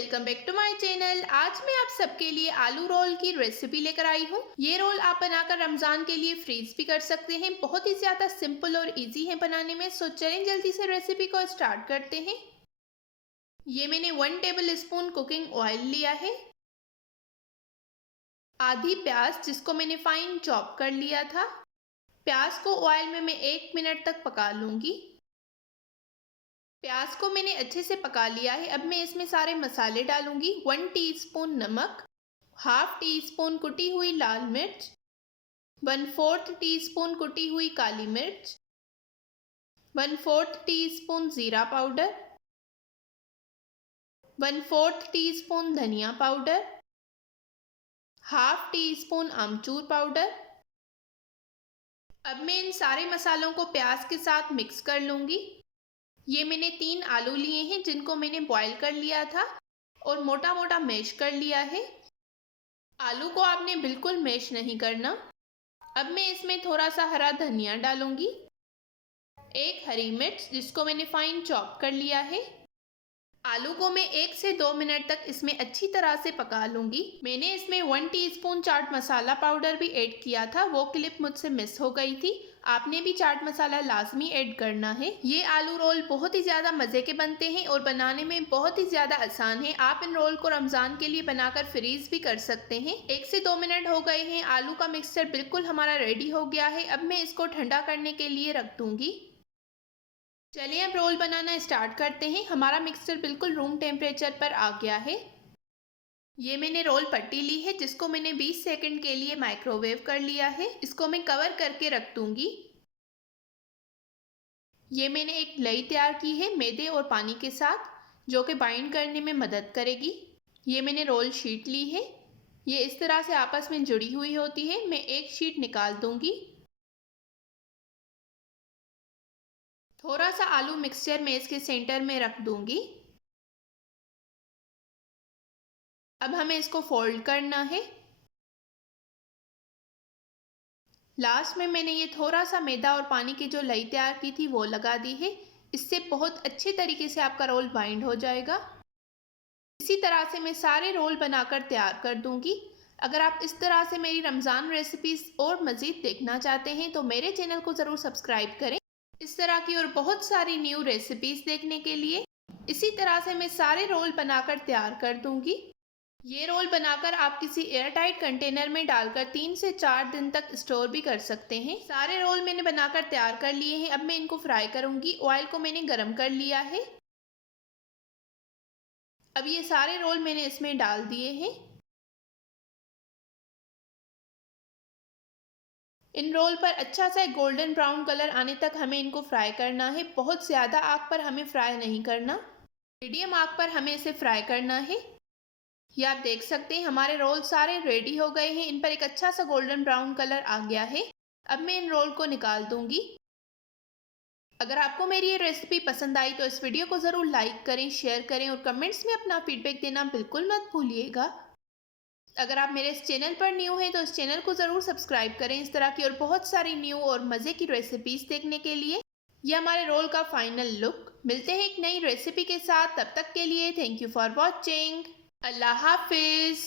Welcome back to my channel. आज मैं आप सबके लिए आलू रोल की रेसिपी लेकर आई हूँ। ये रोल आप बनाकर रमजान के लिए फ्रीज भी कर सकते हैं। बहुत ही ज्यादा सिंपल और इजी है बनाने में। सो चलें जल्दी से रेसिपी को स्टार्ट करते हैं। ये मैंने 1 टेबल स्पून कुकिंग ऑयल लिया है, आधी प्याज जिसको मैंने फाइन चॉप कर लिया था। प्याज को ऑयल में मैं 1 मिनट तक पका लूंगी। प्याज को मैंने अच्छे से पका लिया है। अब मैं इसमें सारे मसाले डालूंगी। 1 टीस्पून नमक, हाफ टी स्पून कुटी हुई लाल मिर्च, 1/4 टीस्पून कुटी हुई काली मिर्च, 1/4 टीस्पून जीरा पाउडर, 1/4 टीस्पून धनिया पाउडर, हाफ टी स्पून आमचूर पाउडर। अब मैं इन सारे मसालों को प्याज के साथ मिक्स कर लूंगी। ये मैंने 3 आलू लिए हैं जिनको मैंने बॉईल कर लिया था और मोटा मोटा मैश कर लिया है। आलू को आपने बिल्कुल मैश नहीं करना। अब मैं इसमें थोड़ा सा हरा धनिया डालूंगी, 1 हरी मिर्च जिसको मैंने फाइन चॉप कर लिया है। आलू को मैं 1 से 2 मिनट तक इसमें अच्छी तरह से पका लूंगी। मैंने इसमें 1 टीस्पून चाट मसाला पाउडर भी ऐड किया था, वो क्लिप मुझसे मिस हो गई थी। आपने भी चाट मसाला लाजमी ऐड करना है। ये आलू रोल बहुत ही ज़्यादा मज़े के बनते हैं और बनाने में बहुत ही ज़्यादा आसान है। आप इन रोल को रमज़ान के लिए बनाकर फ्रीज भी कर सकते हैं। 1 से 2 मिनट हो गए हैं। आलू का मिक्सचर बिल्कुल हमारा रेडी हो गया है। अब मैं इसको ठंडा करने के लिए रख दूंगी। चलिए अब रोल बनाना स्टार्ट करते हैं। हमारा मिक्सचर बिल्कुल रूम टेम्परेचर पर आ गया है। ये मैंने रोल पट्टी ली है जिसको मैंने 20 सेकंड के लिए माइक्रोवेव कर लिया है। इसको मैं कवर करके रख दूंगी। ये मैंने एक लई तैयार की है मैदे और पानी के साथ, जो कि बाइंड करने में मदद करेगी। ये मैंने रोल शीट ली है। ये इस तरह से आपस में जुड़ी हुई होती है। मैं एक शीट निकाल दूंगी। थोड़ा सा आलू मिक्सचर मैं इसके सेंटर में रख दूंगी। अब हमें इसको फोल्ड करना है। लास्ट में मैंने ये थोड़ा सा मैदा और पानी की जो लई तैयार की थी वो लगा दी है। इससे बहुत अच्छे तरीके से आपका रोल बाइंड हो जाएगा। इसी तरह से मैं सारे रोल बनाकर तैयार कर दूंगी। अगर आप इस तरह से मेरी रमज़ान रेसिपीज़ और मज़ीद देखना चाहते हैं तो मेरे चैनल को ज़रूर सब्सक्राइब करें। इस तरह की और बहुत सारी न्यू रेसिपीज़ देखने के लिए इसी तरह से मैं सारे रोल बनाकर तैयार कर दूंगी। ये रोल बनाकर आप किसी एयरटाइट कंटेनर में डालकर 3 से 4 दिन तक स्टोर भी कर सकते हैं। सारे रोल मैंने बनाकर तैयार कर लिए हैं। अब मैं इनको फ्राई करूंगी। ऑयल को मैंने गरम कर लिया है। अब ये सारे रोल मैंने इसमें डाल दिए हैं। इन रोल पर अच्छा सा गोल्डन ब्राउन कलर आने तक हमें इनको फ्राई करना है। बहुत ज़्यादा आग पर हमें फ्राई नहीं करना, मीडियम आग पर हमें इसे फ्राई करना है। ये आप देख सकते हैं हमारे रोल सारे रेडी हो गए हैं। इन पर एक अच्छा सा गोल्डन ब्राउन कलर आ गया है। अब मैं इन रोल को निकाल दूंगी। अगर आपको मेरी ये रेसिपी पसंद आई तो इस वीडियो को ज़रूर लाइक करें, शेयर करें और कमेंट्स में अपना फीडबैक देना बिल्कुल मत भूलिएगा। अगर आप मेरे इस चैनल पर न्यू हैं तो इस चैनल को ज़रूर सब्सक्राइब करें इस तरह की और बहुत सारी न्यू और मज़े की रेसिपीज़ देखने के लिए। ये हमारे रोल का फाइनल लुक। मिलते हैं एक नई रेसिपी के साथ। तब तक के लिए थैंक यू फॉर वॉचिंग। अल्लाह हाफिज़।